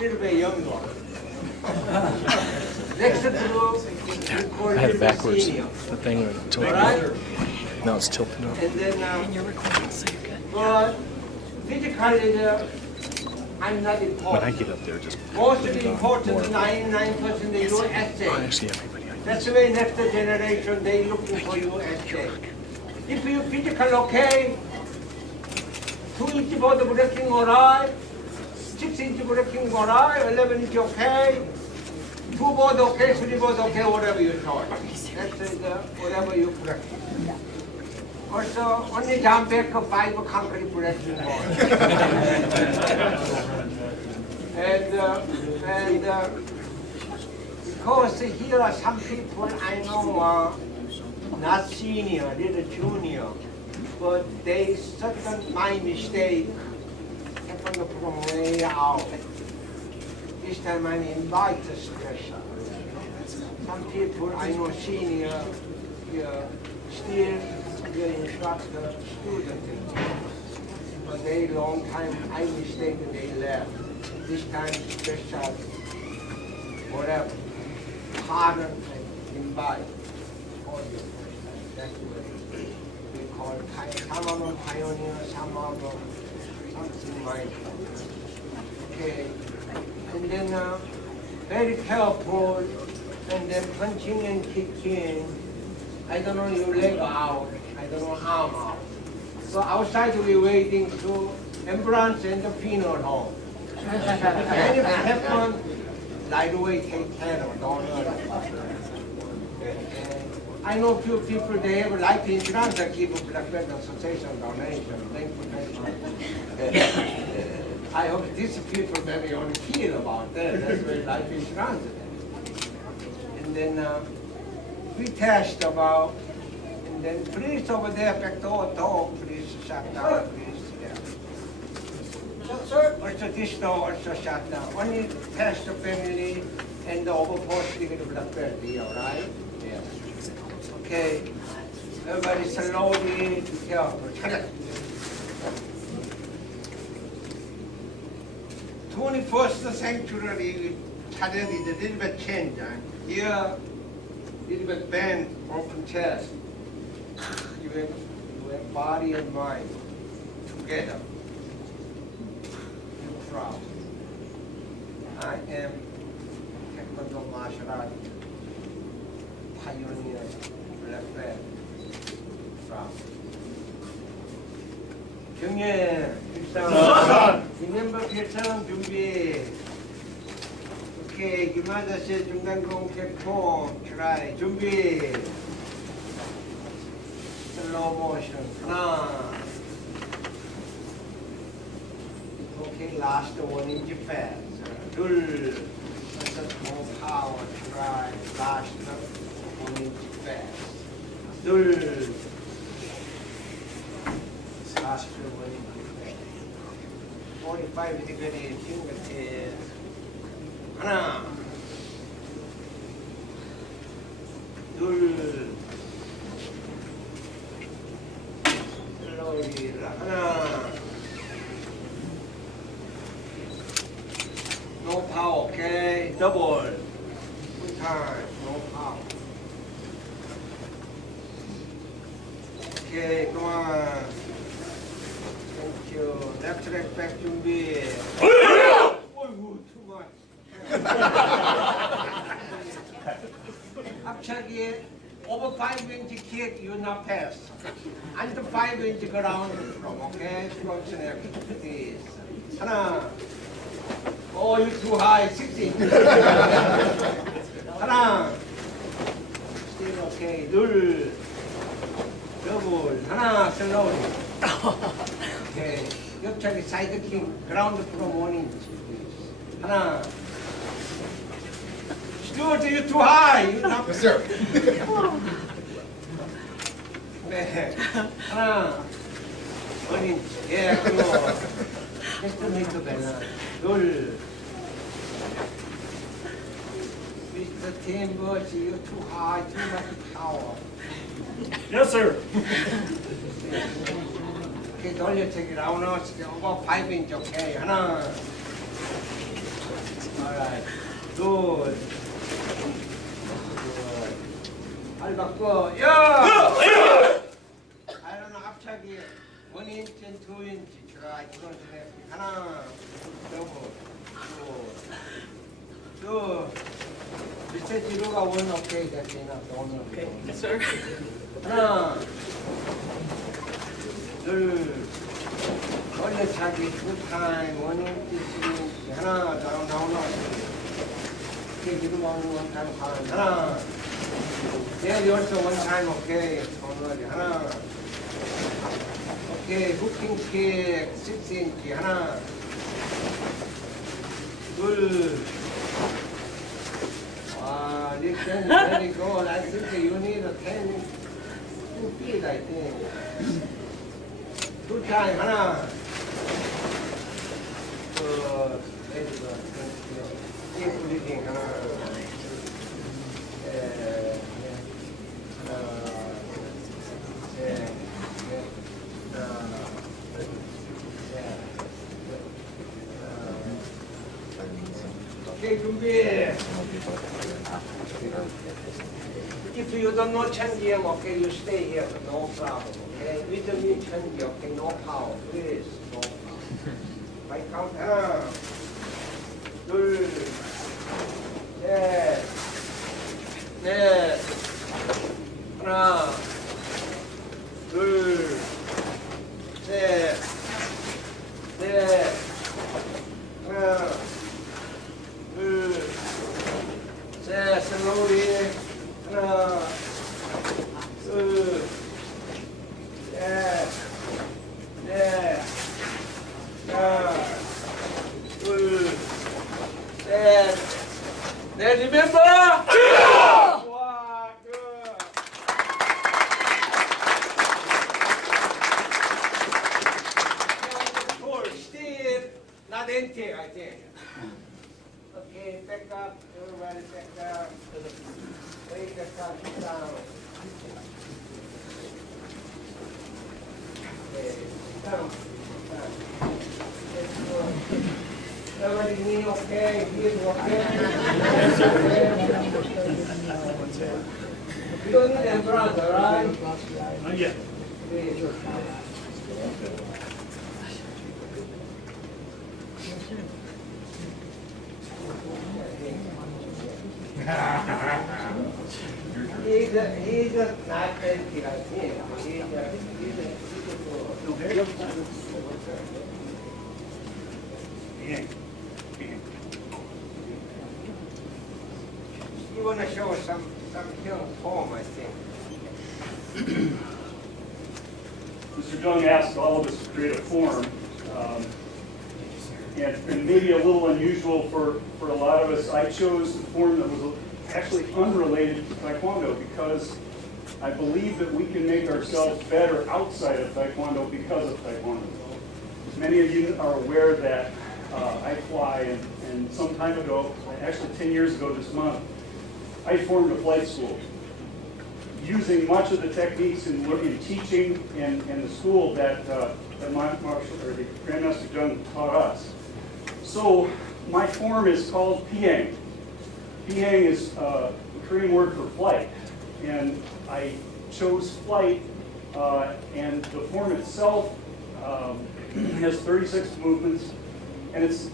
little bit younger. Next group, we call I had it little bit backwards. senior. The thing would tilt Alright? up. Now it's tilting up. And then, but physically, I'm not When I important. get up there, just Most put it on important, more. 99% is your I essay. see everybody. That's the way next generation, they looking for your essay. If you physical okay, 2-inch board breaking alright, 6-inch breaking alright, 11-inch okay, 2 board okay, 3 board okay, whatever you choose. That's whatever you break. Also, only jump back 5 concrete breaking board. and because here are some people I know not senior, little junior, but they certain my mistake happened from way out. This time I invite a special. Some people I know senior, still instructor, student, but they long time I mistake they left. This time special, whatever, pardon and invite. That's what we call some of them pioneer, some of them something like that. Okay, and then very careful, and then punching and kicking. I don't know your leg out, I don't know arm out. So outside we're waiting to ambulance and the funeral home. And if it happens, right away take care of it, don't worry. I know few people, they have life insurance that give a black belt association donation, I hope these people maybe only feel about that, that's why life insurance is. And then we test about, and then police over there, back door, police shut down, police there. Also this door also shut down, only test the family and the overpost to get a black belt, all right? Yeah. Okay, everybody slowly, be careful. 21st century 차례 is a little bit change. Here, little bit bend, open chest. You have body and mind together. You proud. I am Taekwondo martial art pioneer. Left belt. From 경례 필상 remember 필상 준비. 오케이 김아저씨 중단공 개통 트라이 준비. 슬로우 모션 하나. 오케이 last 1-inch fast. 둘. more power try last 1-inch fast. 둘, last 1-inch fast. 45 degree fingertip. 하나, 둘, slowly, 하나. No power, okay? Double. Full time, no power. Okay, come on. Thank you. Left leg back 준비. 어이구, too much. 합차기 over 5-inch kick, you not pass. Under 5-inch ground from, okay? Strong snap, please. 하나. Oh, you're too high, 60. 하나. Still okay. 둘. 더블. 하나, 슬로우. 오케이. 옆차기 사이드킥, 그라운드 프롬 1-inch. 하나. Stuart, you're too high. Yes, sir. 네. 하나. 1-inch. 예, 그거. Just to make the balance. 둘. Mr. Timbers, you're too high, too much power. Yes, sir. Okay, 돌려치기 라운드 over 5-inch, okay. 하나. Right. Good. 발 바꿔. 야! 아이런 앞차기 1인치, 2인치. Try. 이건 하나, 쭉. 밑에 뒤로가 원 오케이 됐으나 오늘. Okay, yes, sir. 하나, 둘, 원래 차기 2타임, 1인치, 3인치. 하나, 다운. 이렇게 뒤로 가는 원 타임 하나. 네, also one time, okay. 하나. 오케이, 후킹 킥 6인치 하나. 둘. 와, this can very good. I think you need a 10 feet, I think. Two time 하나. Good. Very good. Thank you. Keep breathing 하나. Okay, 준비. If you don't know Chenjiang, okay, you stay here, no problem. Okay, with me Chenji, okay, no power, please, no power. My count 하나, 둘, 셋, 넷, 하나, 둘, 셋, 넷, 하나. 셋, 슬로우리. 하나, 둘, 셋, 넷, 하나, 둘, 셋, 넷, 리멤버! 와, 굿. 홀, still not empty, I think. Okay, back up, everybody back up. Wait, back up, down. Okay, down. Let's go. Everybody knee okay, heels okay. You don't need them front, all right? Not yet. Please. He's just not empty like him. You want to show us some film poem, I think. Mr. Jung asked all of us to create a form, and maybe a little unusual for a lot of us. I chose the form that was actually unrelated to Taekwondo because I believe that we can make ourselves better outside of Taekwondo because of Taekwondo. As many of you are aware that I fly, and some time ago, actually 10 years ago this month, I formed a flight school using much of the techniques in teaching in the school that the Grandmaster Jung taught us. So my form is called Piang. Piang is a Korean word for flight, and I chose flight, and the form itself has 36 movements, and it's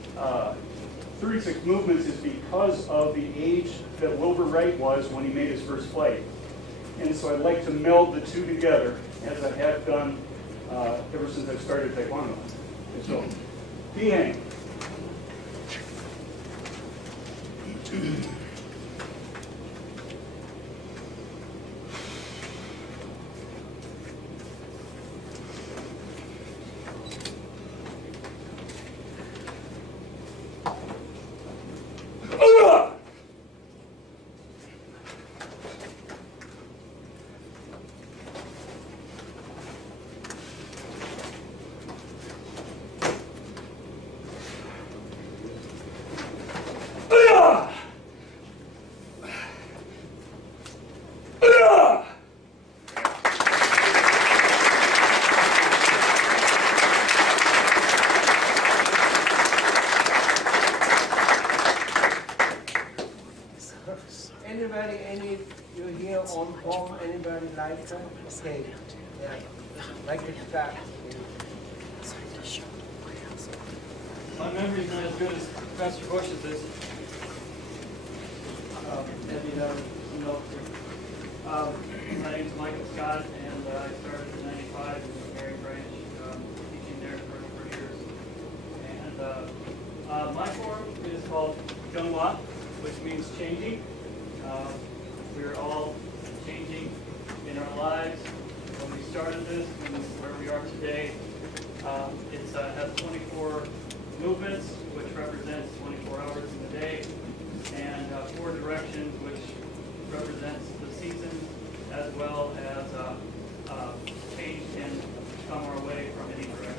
36 movements is because of the age that Wilbur Wright was when he made his first flight. And so I'd like to meld the two together, as I have done ever since I've started Taekwondo. And so, Piang. own form? Anybody like that? Okay. Yeah. Like to start. My memory's not as good as Professor Bush's is. Maybe that was enough to. My name's Michael Scott, and I started in '95 in the Mary Branch, teaching there for a number of years. And my form is called Jungwa, which means changing. We're all changing in our lives. When we started this and where we are today, it has 24 movements, which represents 24 hours in the day, and 4 directions, which represents the seasons, as well as change can come our way from any direction.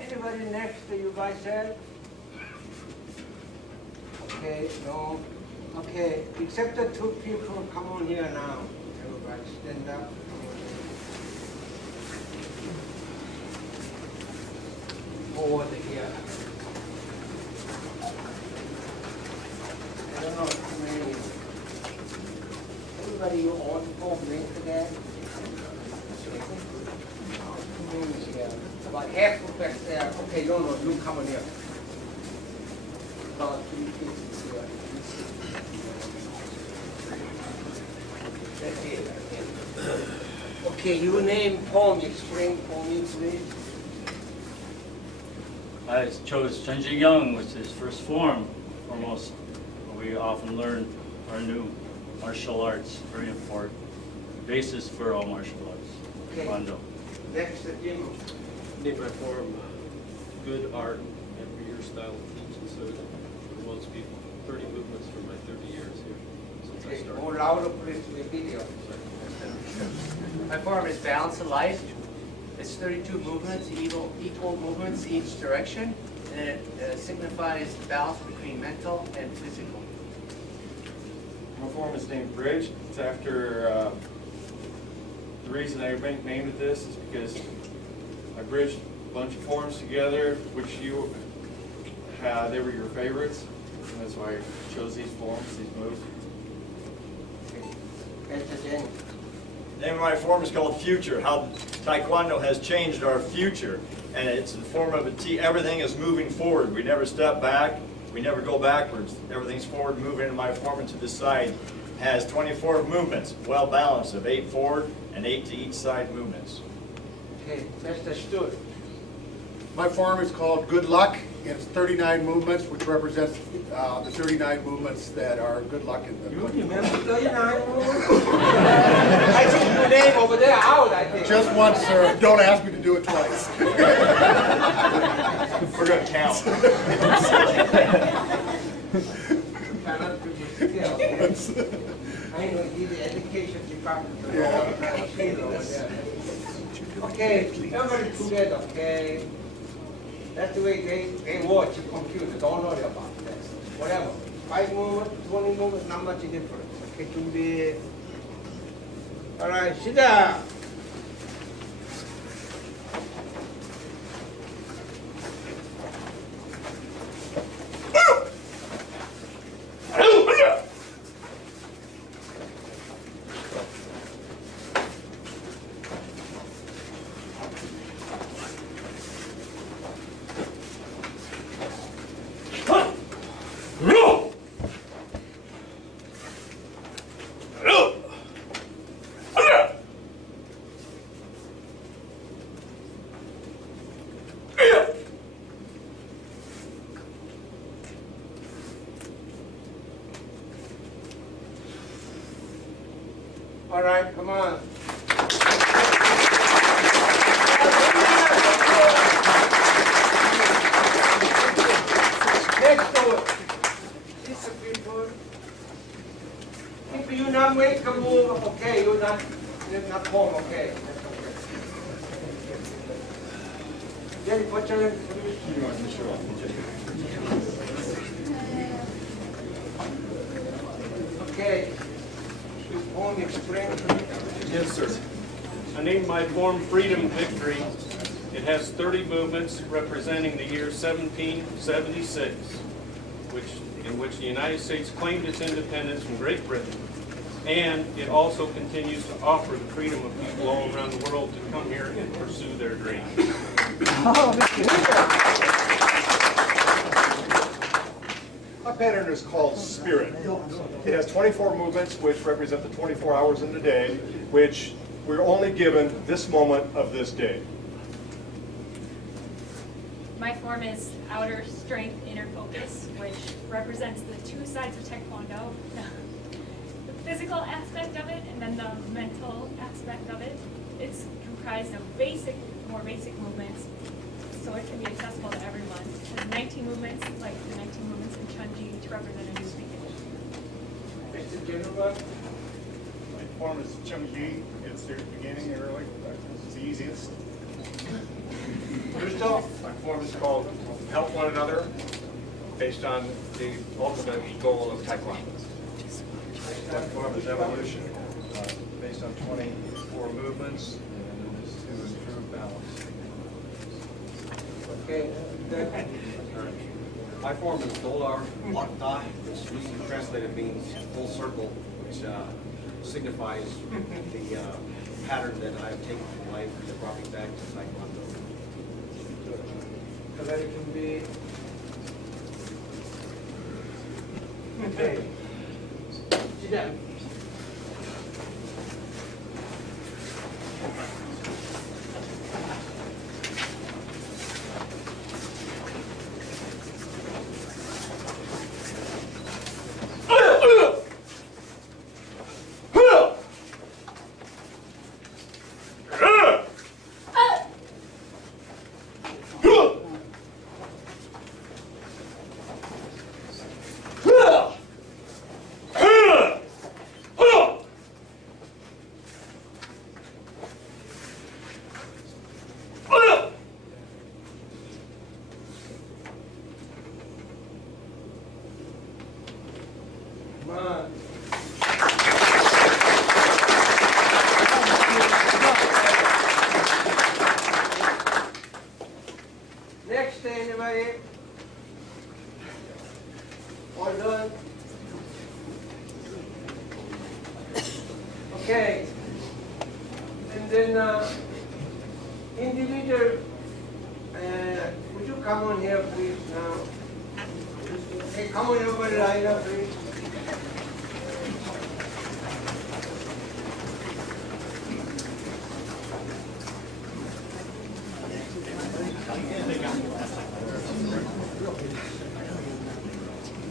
Anybody next to you by self? Okay, no. Okay, except the 2 people, come on here now. Everybody stand up. Over here. I don't know how many. Everybody, you all 4 minutes again? Here. About half of back there. Okay, no, you come on here. About 3 pieces here. That's it. Okay, your name, poem, explain for me, please. I chose Woojin Jung, which is first form, foremost. We often learn our new martial arts, very important. Basis for all martial arts. Okay. Kwando. Next, Jim. Name my form good art and for your style of teaching, so for most people, 30 movements for my 30 years here since I Okay, started. more louder, please, to the video. My form is balance of life. It's 32 movements, equal movements each direction, and it signifies balance between mental and physical. My form is named Bridge. It's after, the reason I named it this is because I bridged a bunch of forms together, which you had, they were your favorites, and that's why I chose these forms, these moves. Mr. Jim. The name of my form is called Future, how Taekwondo has changed our future. And it's the form of everything is moving forward. We never step back, we never go backwards. Everything's forward moving, and my form and to the side has 24 movements, well balanced of 8 forward and 8 to each side movements. Okay, Mr. Stewart. My form is called Good Luck. It's 39 movements, which represents the 39 movements that are good luck in the You country. remember 39? I took your name over there out, I think. Just once, sir. Don't ask me to do it twice. We're going to count. Cannot do this still, okay? I know he's the education department. Okay, everybody together, okay? That's the way they watch the computer. Don't worry about that. Whatever. 5 movements, 20 movements, not much difference. Okay, 준비. All right, 시작. All right, come on. Next over. These people. If you not make a move, okay, you're not home, okay. That's okay. Jerry, put your in. Okay. You won't explain to me. Yes, sir. I named my form Freedom Victory. It has 30 movements representing the year 1776, in which the United States claimed its independence from Great Britain. And it also continues to offer the freedom of people all around the world to come here and pursue their dreams. My pattern is called Spirit. It has 24 movements, which represent the 24 hours in the day, which we're only given this moment of this day. My form is Outer Strength, Inner Focus, which represents the two sides of Taekwondo. The physical aspect of it and then the mental aspect of it. It's comprised of more basic movements, so it can be accessible to everyone. It has 19 movements, like the 19 movements in Chunji, to represent a new speakers. Mr. General, My form is Chung-Ji. It's the beginning and early. It's the easiest. Crystal? My form is called Help One Another, based on the ultimate goal of Taekwondo. My form is Evolution, based on 24 movements, and it is to improve balance. Okay. My form is Dolar Lakta, which loosely translated means full circle, which signifies the pattern that I have taken from life that brought me back to Taekwondo. So that it can be. Okay. Sit down. Come on. Next, anybody? All done? Okay. And then individual, would you come on here, please, now? Hey, come on, everybody, line up, please.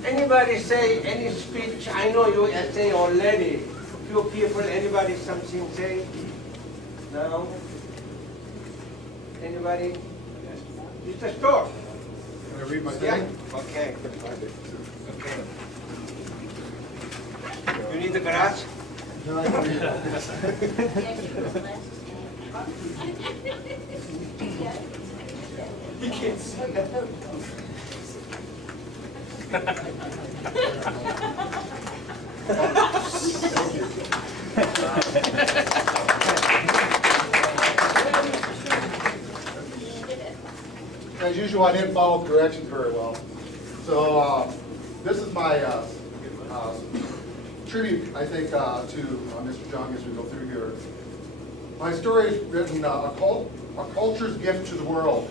Anybody say any speech? I know you say already. Few people, anybody something say? No? Anybody? It's a store. Can I read my Yeah. thing? Okay. Okay. You need the garage? No, I can read it. He can't see that. As usual, I didn't follow the directions very well. So this is my tribute, I think, to Mr. Jung as we go through here. My story is written, A Culture's Gift to the World.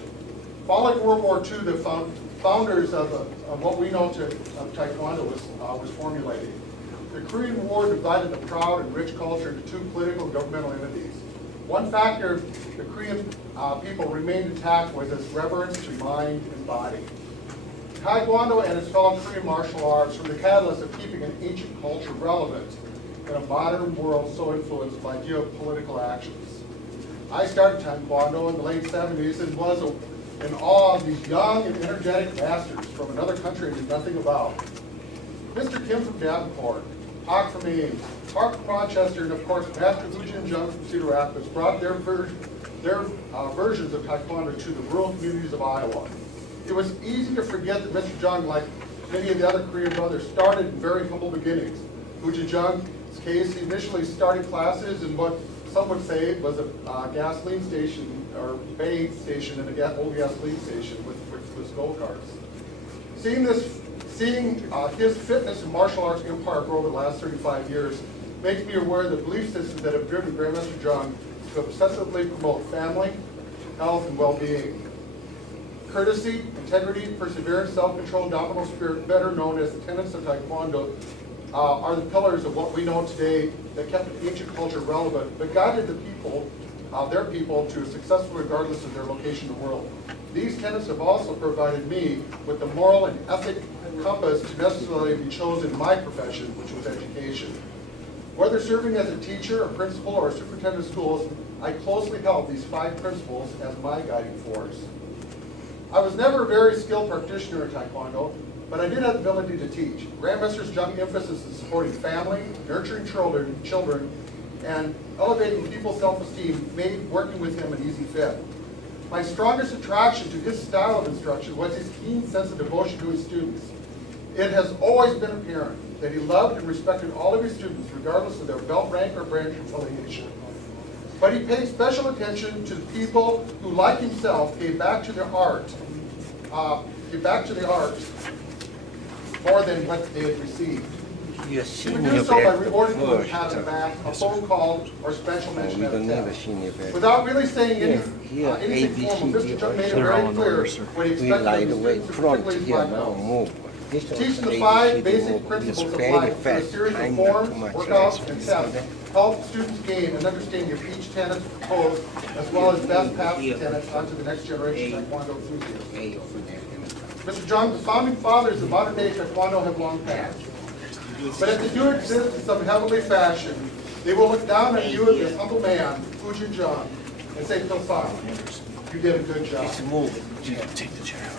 Following World War II, the founders of what we know of Taekwondo was formulated. The Korean War divided the proud and rich culture into two political and governmental entities. One factor the Korean people remained intact was its reverence to mind and body. Taekwondo and its fellow Korean martial arts were the catalyst of keeping an ancient culture relevant in a modern world so influenced by geopolitical actions. I started Taekwondo in the late 70s and was in awe of these young and energetic masters from another country I knew nothing about. Mr. Kim from Davenport, Hawk from Ames, Mark from Rochester, and of course Master Woojin Jung from Cedar Rapids brought their versions of Taekwondo to the rural communities of Iowa. It was easy to forget that Mr. Jung, like many of the other Korean brothers, started in very humble beginnings. Woojin Jung's case, he initially started classes in what some would say was a gasoline station or bay station in an old gasoline station with go-karts. Seeing his fitness and martial arts empire grow over the last 35 years makes me aware of the belief systems that have driven Grandmaster Jung to obsessively promote family, health, and well-being. Courtesy, integrity, perseverance, self-control, dominant spirit, better known as the tenets of Taekwondo, are the pillars of what we know today that kept ancient culture relevant, but guided the people, their people, to successful regardless of their location in the world. These tenets have also provided me with the moral and ethic compass to necessarily be chosen in my profession, which was education. Whether serving as a teacher, a principal, or a superintendent of schools, I closely held these 5 principles as my guiding force. I was never a very skilled practitioner in Taekwondo, but I did have the ability to teach. Grandmaster Jung's emphasis in supporting family, nurturing children, and elevating people's self-esteem made working with him an easy fit. My strongest attraction to his style of instruction was his keen sense of devotion to his students. It has always been apparent that he loved and respected all of his students, regardless of their belt rank or branch affiliation. But he paid special attention to the people who, like himself, gave back to the art more than what they had received. He would do so by rewarding them with a pat on the back, a phone call, or special mention at a test. Without really saying anything formal, Mr. Jung made it very clear what he expected of his students, particularly his black belts. Teaching the 5 basic principles of life through a series of forms, workouts, and tests help students gain an understanding of each tenet proposed, as well as best path the tenets onto the next generation of Taekwondo enthusiasts. Mr. Jung, the founding fathers of modern day Taekwondo have long passed. But if they do exist in some heavenly fashion, they will look down at you as this humble man, Woojin Jung, and say, Pilsang, you did a good job.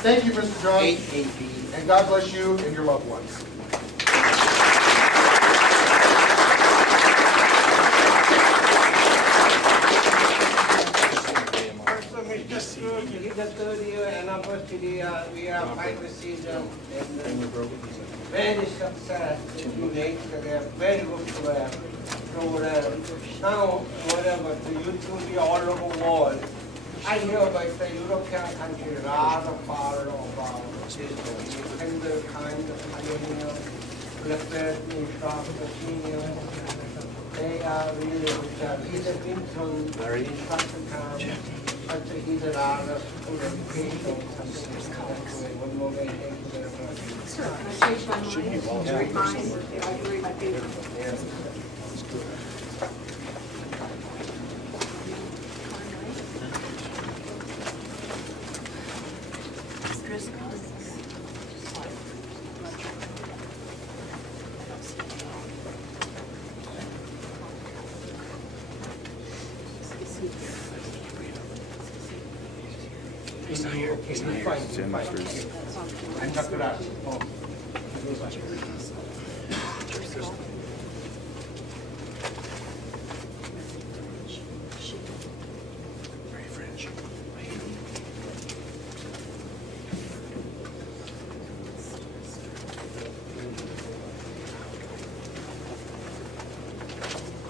Thank you, Mr. Jung, and God bless you and your loved ones. We are quite received and very successful. They have very good program. Now, whatever, the YouTube all over the world. I hear about the European country rather far about this tender kind of pioneer, prepared instructor, senior. They are really good job. He's a Vincent instructor camp, but he's a rather good education. One more way, thank you very much. Sure, can I change my mind? Mine, I agree, my favorite.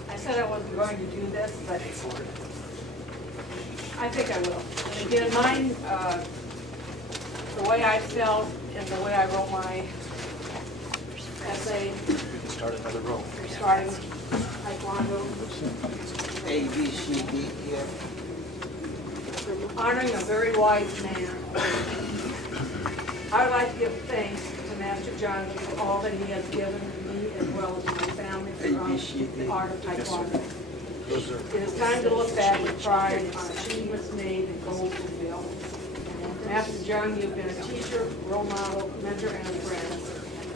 I said I wasn't going to do this, but I think I will. And again, mine, the way I felt and the way I wrote my essay. Start another row. Starting Taekwondo. A, B, C, D, E, F. Honoring a very wise man. I would like to give thanks to Master Jung for all that he has given me as well as my family throughout the art of Taekwondo. It is time to look back with pride on achievements made and goals fulfilled. Master Jung, you've been a teacher, role model, mentor, and a friend.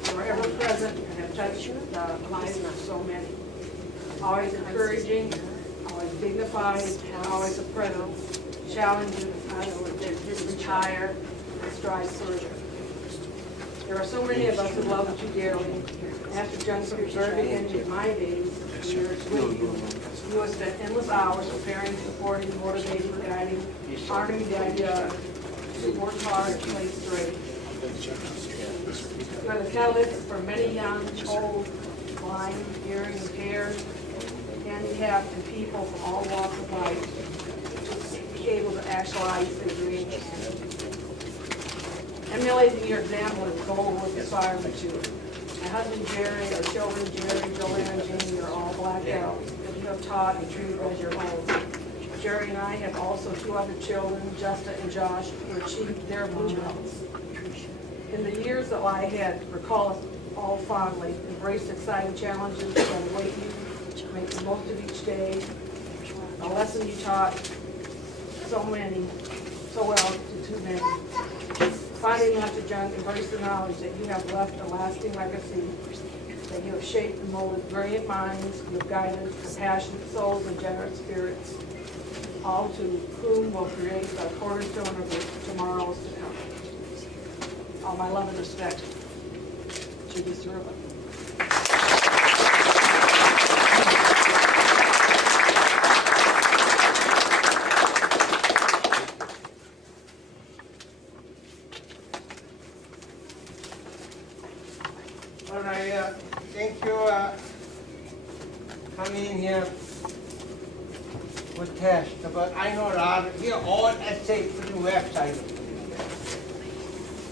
You are ever present and have touched the lives of so many. always encouraging, always dignified, and alwaess a presence, challenging us to retire and strive further. There are so many of us who love you dearly. Master Jung, from the very beginning of my days, years with you, you have spent endless hours preparing, supporting, motivating, guiding, honoring the idea to work hard and play straight. You are the catalyst for many young, old, blind, hearing, impaired, handicapped, and people from all walks of life to be able to actualize their dreams. Emulating your example is goal worth aspiring to. My husband Jerry, our children Jerry, Joanne, and Jamie are all black out that you have taught and treated as your own. Jerry and I have also 2 other children, Justa and Josh, who achieved their blue belts. In the years that lie ahead, recall us all fondly, embrace exciting challenges that await you, make the most of each day, a lesson you taught so well to too many. Finally, Master Jung, embrace the knowledge that you have left a lasting legacy, that you have shaped and molded brilliant minds, you have guided compassionate souls and generous spirits, all to whom will create the cornerstone of the tomorrows to come. All my love and respect to be servant. All right, thank you coming in here with test, but I know a lot of, here all essays for the website.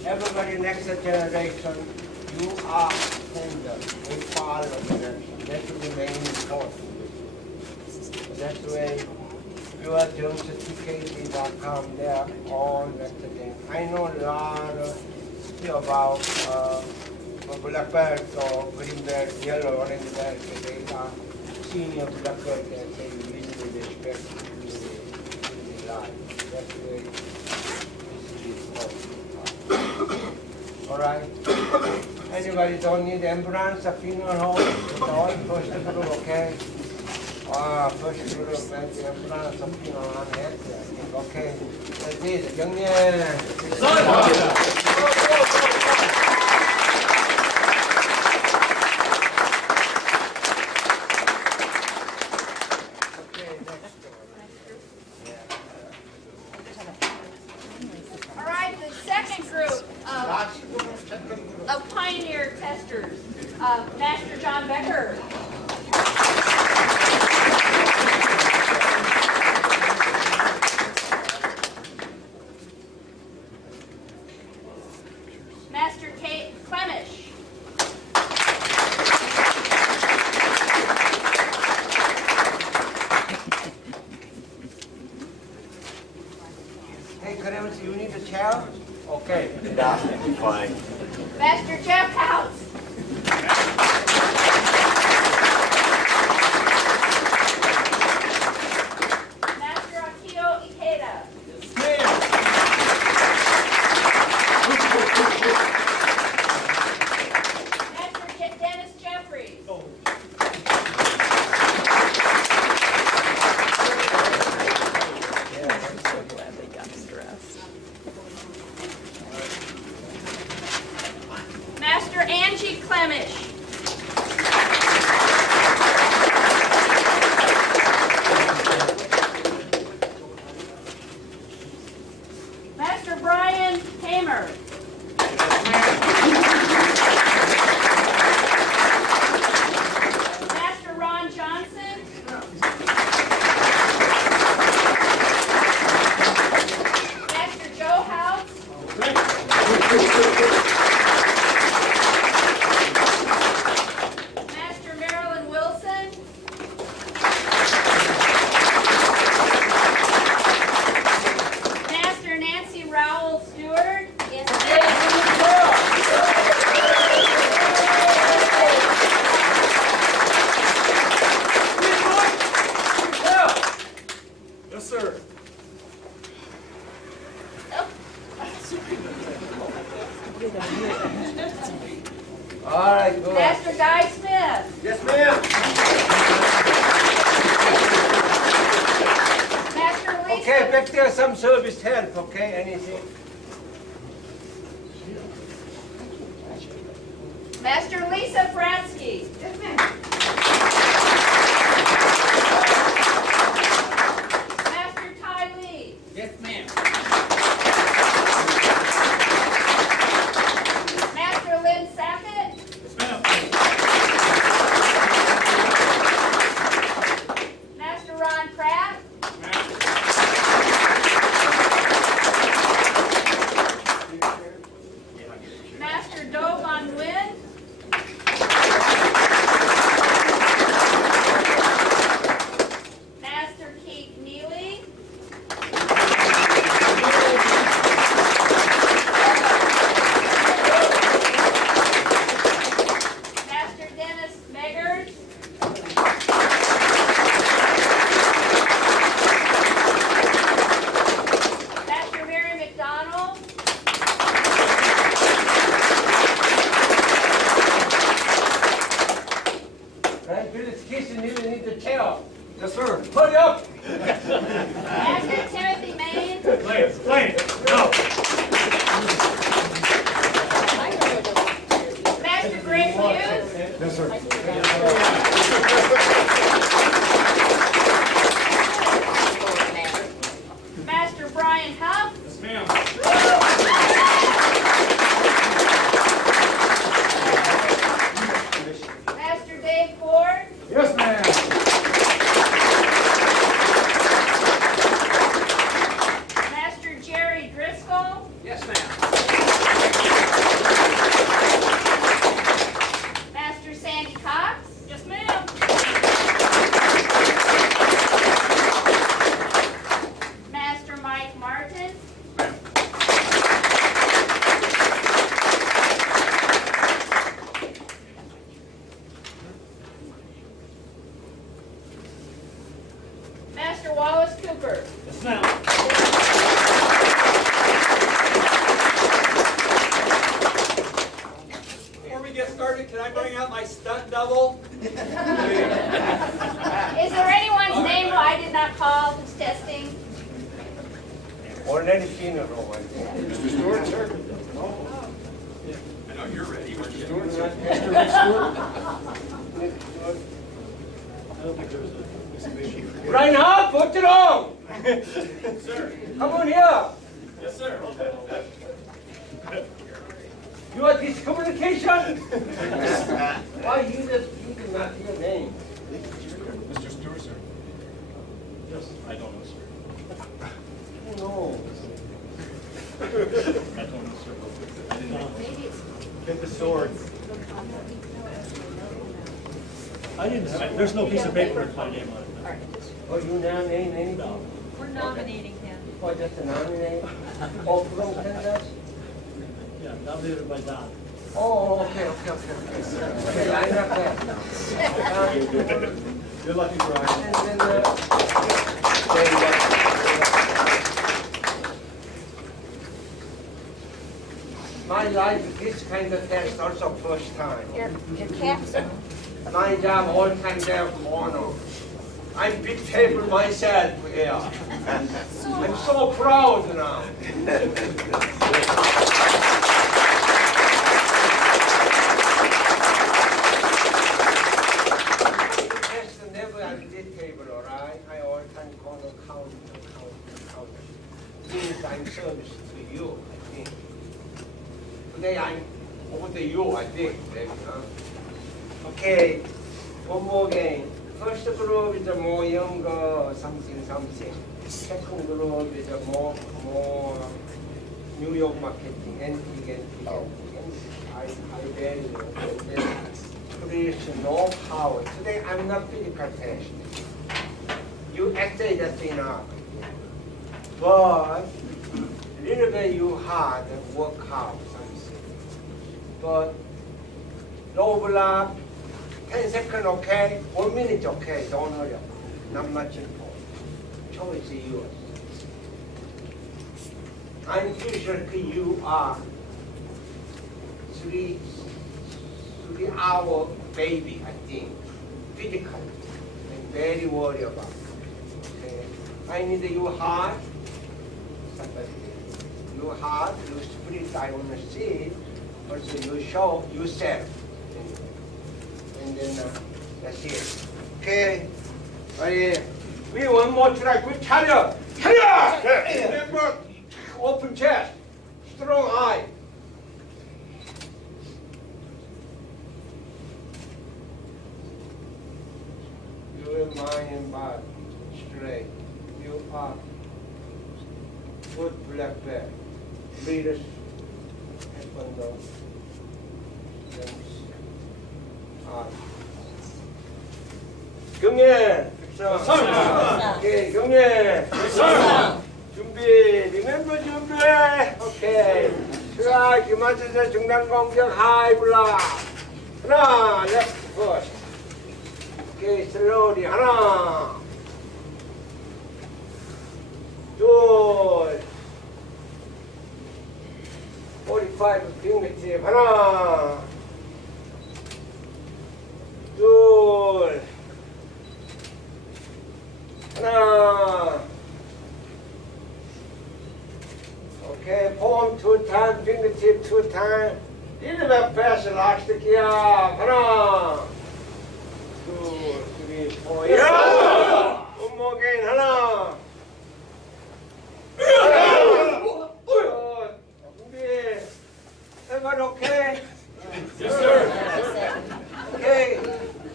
Everybody next generation, you are tender, we follow them. That's the main important. That's the way you are doing certificate.com, they are all next to them. I know a lot about black belt or green belt, yellow, orange belt, they are senior black belt that they really respect in the life. That's the way this is called. All right? Anybody don't need ambulance, a funeral home, it's all first group, okay? First group, maybe ambulance, a funeral home, okay? That's it, young man. Of pioneer testers, Master John Becker. Master Kate Clemish. Hey, Clemish, you need a chair? Okay. Yeah, fine. Master Jeff House. Master Akio Ikeda. Master Dennis Jeffries. Master back there some service help, okay? Anything? Master Lisa Fransky. Yes, ma'am. Master Ty Lee. Yes, ma'am. Master Lynn Sackett. Yes, ma'am. Master Ron Pratt. Master Do Von Nguyen. Master Keith Neely. Master Dennis Meggers. Master Mary McDonald. Right, Phyllis Kitchen, you need to tell. Yes, sir. Hurry up! Master Timothy Main. Lane, no. Master Greg Hughes. Yes, sir. Master Brian Huff. Yes, ma'am. Master Dave Ford. Yes, ma'am. Master Jerry Driscoll. Yes, ma'am. Master Sandy Cox. Yes, ma'am. Master Mike Martin. Master Wallace Cooper. Yes, ma'am. Before we get started, can I bring out my stunt double? Is there anyone's name who I did not call who's testing? Already funeral, I think. Mr. Stewart, sir. I know you're ready, weren't you? Stewart, sir. Mr. Rick Stewart. Brian Huff, what's wrong? Sir. Come on here. Yes, sir. You are discommunication? Why you did not your name? Mr. Stewart, sir. Yes, I don't know, sir. No. I don't know, sir. I didn't know. Get the sword. I didn't have, there's no piece of paper with my name on it. Oh, you nominate anything? We're nominating him. Or just a nominate? Oh, from candidates? Yeah, nominated by Don. Oh, okay. Okay, line up there. Good luck, Brian. And then, there you go. My life, this kind of test also first time. Your caps. My job all time there corner. I'm big table myself here. I'm so proud now. Test never at this table, all right? I all time corner count. Means I'm service to you, I think. Today I'm over you, I think. Maybe, huh? Okay, one more game. First group is more younger, something. Second group is more New York marketing, antique. I value. And then create know-how. Today I'm not physical test. You actually just enough. But little bit you hard work hard something. But low block. 10 seconds okay, 1 minute okay, don't hurry up. Not much important. Choice is yours. I'm pretty sure you are 3 hour baby, I think, physically. I'm very worried about it. Okay. I need you hard, somebody. You heart, you spirit, I want to see. Also, you show yourself. And then that's it. Okay? We one more try. Good 차려! 차려! Remember, open chest, strong eye. Your mind and body straight. You are good black belt. Leaders, taekwondo, 경례. 오케이, 경례. 준비. 리멤버 준비. 오케이. 자, 기마치자 중단 공격 하이 블락. 하나, 레프트 퍼스트. 오케이, 슬로우리. 하나. 둘. 45 fingertip. 하나. 둘. 하나. Okay, palm 2 times, fingertip 2 times. Little bit fast, elastic, yeah. 하나. 2, 3, 4, yeah. One more again, 하나. Everyone okay? Yes, sir. Okay.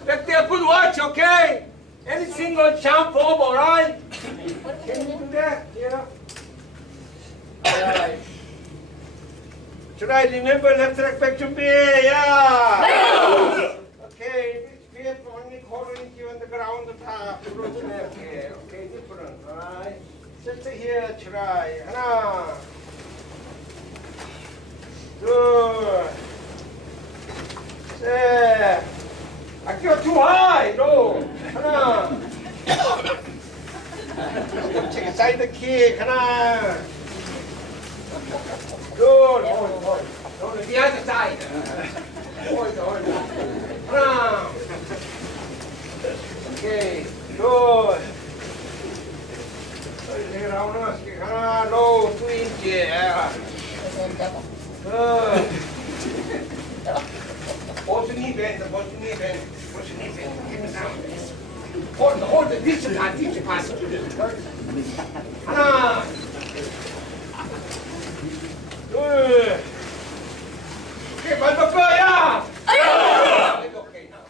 Back there, good watch, okay? Any single jump over, all right? Can you do that? Yeah. All right. Should I remember left leg back to be? Yeah. Okay. This feet only holding you on the ground. Okay. Okay. Different. All right. Sit here. Try. 하나. 둘. 셋. 아껴 too high. No. 하나. Take a side kick. 하나. Good. Hold. The other side. Hold. 하나. Okay. Good. 하나. No. 2 inches. Good. Both knee bend. Hold this part. 하나. 둘. 오케이, 마지막 거야. 오케이, now.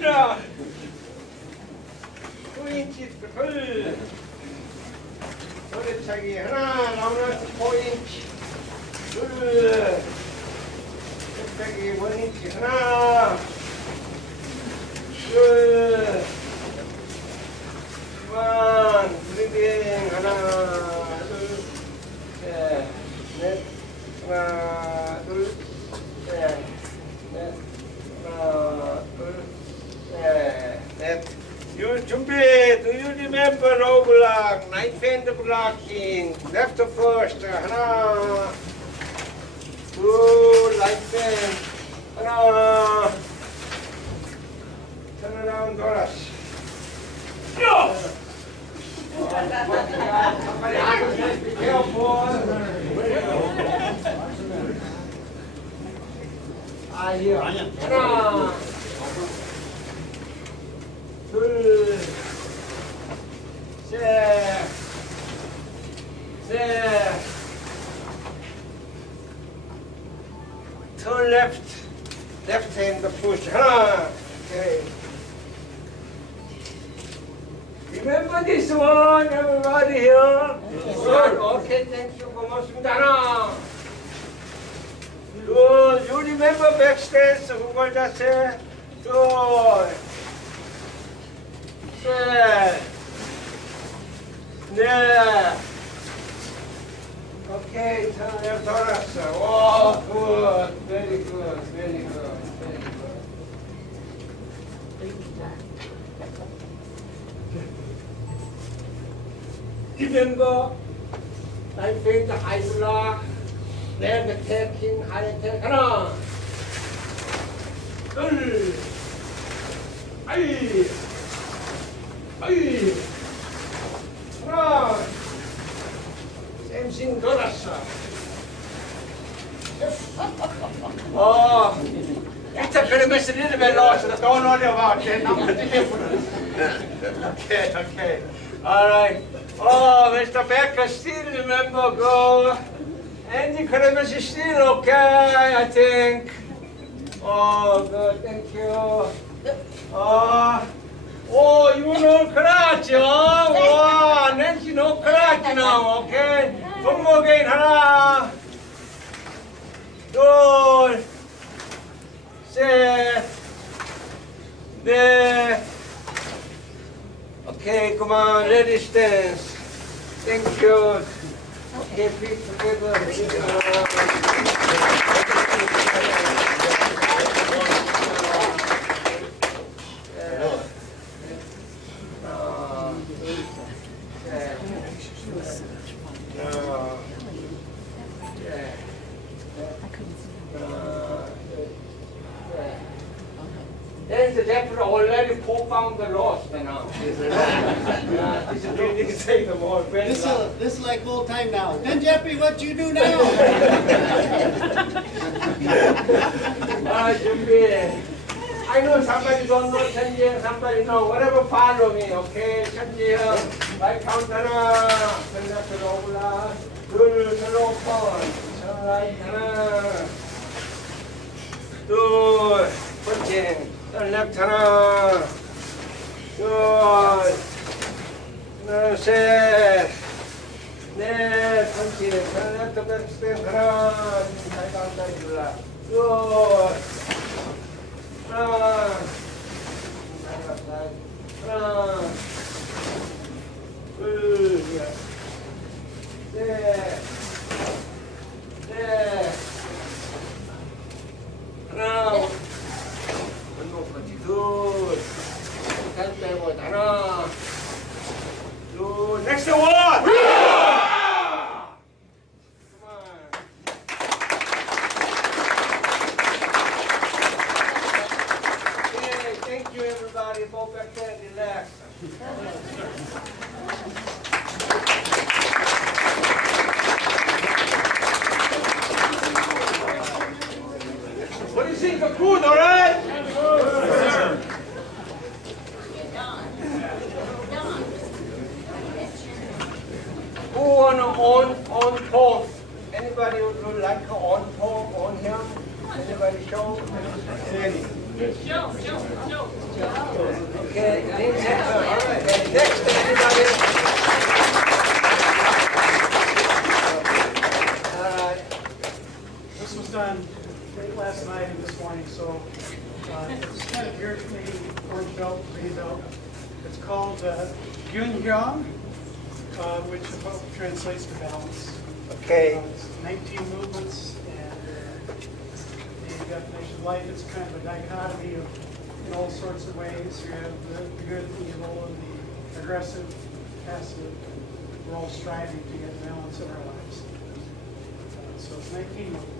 자. 2 inches. 소리차기 하나 나오는 4인치 둘 빼기 1인치 하나 둘 브리딩 하나 둘셋넷 하나 둘셋넷 하나 둘셋넷 You 준비. Do you remember low block, right hand blocking, left first, 하나, 둘, right hand, 하나, turn around, 돌아서. Somebody has be careful. Here. 하나. 둘, 셋, turn left hand push, 하나, okay. Remember this one, everybody here? Good, okay, thank you, 고맙습니다. 하나, 둘, you remember back stance, 후발 자세, 둘, 셋, 넷. 오케이, 턴 돌았어. 오, 굿, very good, very good, very good. Remember, I think the high block, leg taking, high take. 하나, 둘, 아이. 아이. 하나. 쌤신 돌았어. It's a pretty much a little bit lost, so don't worry about it. Okay. All right. Oh, Mr. Becker still remember go. Andy Kremer is still okay, I think. Oh, good, thank you. You know karate, wow, Nancy know karate now, okay? One more again, 하나, 둘, 셋, 넷. Okay, come on, ladies dance. Thank you. Okay, feet together. There's the deputy already found the lost now. This is take them all. This is like old time now. Then Jeffrey, what you do now? I know somebody don't know Chanji, somebody know. Whatever follow me, okay? Chanji, right count 하나, turn 들어올라, 둘 들어오픈, turn right 하나, 둘, punching. Turn left 하나, 둘, 셋, 넷, punching. Turn left back step 하나, 잘 간다 이거라. 둘, 하나, 하나, 둘, 셋, 넷, 하나. Good. Good. Next one. Come on. Okay, thank you everybody. Go back there and relax. What do you think of food, all right? Who on pose? Anybody would like an on pose on him? Anybody show? Joe. Okay, next one. All right. Next, anybody? All right. This was done late last night and this morning, so it's kind of irritating orange belt, green belt. It's called Woojin Jung, which about translates to balance. Okay. It's 19 movements, and the definition of life is kind of a dichotomy of in all sorts of ways. You have the good, the evil, and the aggressive, passive. We're all striving to get balance in our lives. So it's 19 movements.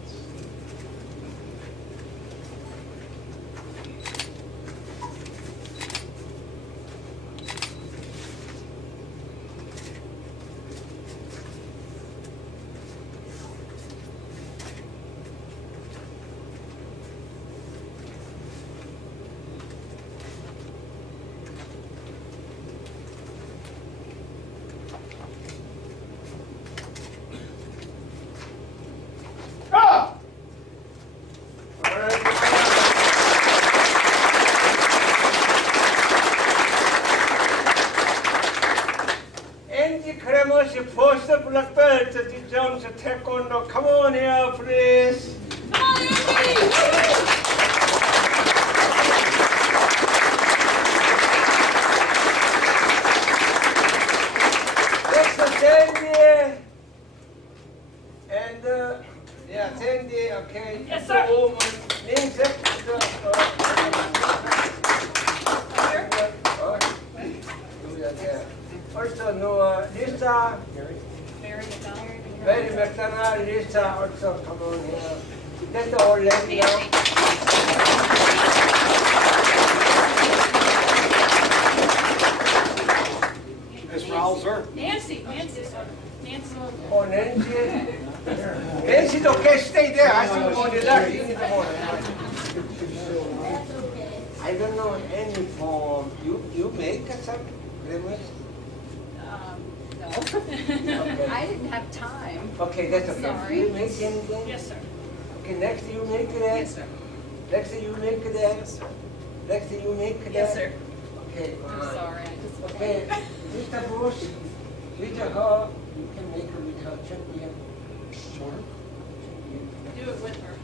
First black belt, the Jones taekwondo. Come on here, please. Come on, Andy! Next to Sandy. And, Sandy, okay. Yes, sir. Name Also, no, Lisa. Very McDonald, Lisa, also come on here. That's the old lady now. That's okay. I don't know any form. You make some grimace? No. Okay. I didn't have time. Okay, that's okay. Sorry. You make anything? Yes, sir. Okay, next you make that? Yes, sir. Next you make that? Yes, sir. Next you make that? Yes, sir. Okay, I'm sorry, I just. Okay, Mr. Bush, with her, you can make her with her champion. Sure. Do it with her.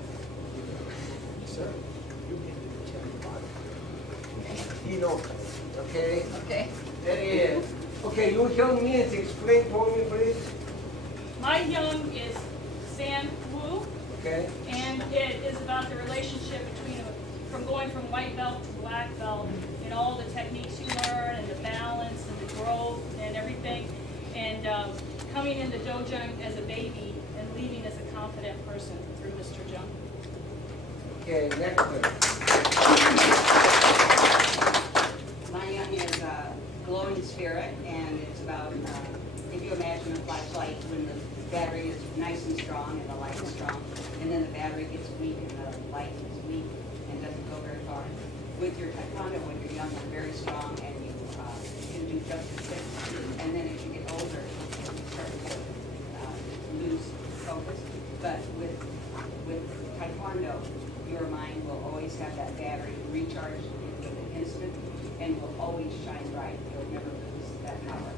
Sir. You know, okay? Okay. That is. Okay, you young men, explain for me, please. My young is San Wu, Okay. and it is about the relationship between, from going from white belt to black belt, and all the techniques you learn, and the balance, and the growth, and everything, and coming into Dojang as a baby, and leaving as a confident person through Mr. Jung. Okay, next one. My young is a glowing spirit, and it's about, if you imagine a flashlight, when the battery is nice and strong and the light is strong, and then the battery gets weak and the light is weak and doesn't go very far. With your taekwondo, when you're young, you're very strong and you can do just as quick. And then as you get older, you start to lose focus. But with taekwondo, your mind will always have that battery recharged with an instant and will always shine bright. You'll never lose that power.